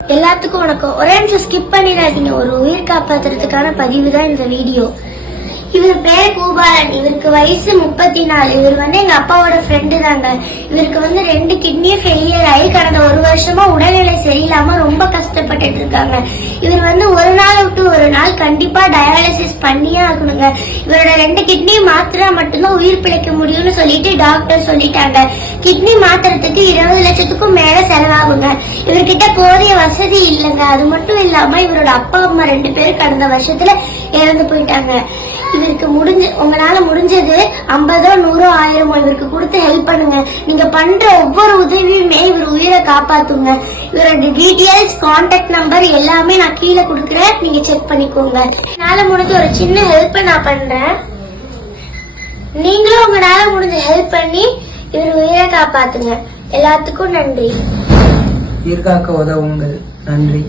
எல்லாத்துக்கும் வணக்கம். ஒரே நிமிஷம் ஸ்கிப் பண்ணிடாதீங்க. ஒரு உயிர் காப்பாத்துறதுக்கான பதிவு தான் இந்த வீடியோ. இவர் பேரு பூபாலன். இவருக்கு வயசு 34. இவர் எங்க அப்பாவோட ஃப்ரெண்டு தாங்க. இவருக்கு 2 கிட்னியும் ஃபெயிலியர் ஆகி கடந்த 1 வருஷமா உடல்நிலை சரியில்லாம ரொம்ப கஷ்டப்பட்டுட்டு இருக்காங்க. இவர் ஒரு நாள் விட்டு ஒரு நாள் கண்டிப்பா டயாலிசிஸ் பண்ணியே ஆகணுங்க. இவரோட 2 கிட்னி மாத்திரா மட்டும்தான் உயிர் பிழைக்க முடியும்னு சொல்லிட்டு டாக்டர் சொல்லிட்டாங்க. கிட்னி மாத்திரத்துக்கு 20 லட்சத்துக்கும் மேல செலவாகுங்க. இவர்கிட்ட போதிய வசதி இல்லைங்க. அது மட்டும் இல்லாம இவரோட அப்பா அம்மா 2 பேரும் கடந்த வருஷத்துல இறந்து போயிட்டாங்க. இவருக்கு உங்களால முடிஞ்சது 50, 100, 1000 இவருக்கு கொடுத்து ஹெல்ப் பண்ணுங்க. நீங்க பண்ற ஒவ்வொரு உதவியுமே இவர் உயிரை காப்பாத்துங்க. இவரோட டீடைல்ஸ், கான்டாக்ட் நம்பர் எல்லாமே நான் கீழே கொடுக்குறேன். நீங்க செக் பண்ணிக்கோங்க. என்னால முடிஞ்ச ஒரு சின்ன ஹெல்ப் நான் பண்றேன். நீங்களும் உங்களால முடிஞ்ச ஹெல்ப் பண்ணி இவர் உயிரை காப்பாத்துங்க. எல்லாத்துக்கும் நன்றி. உயிர் காக்க உதவுங்கள். நன்றி.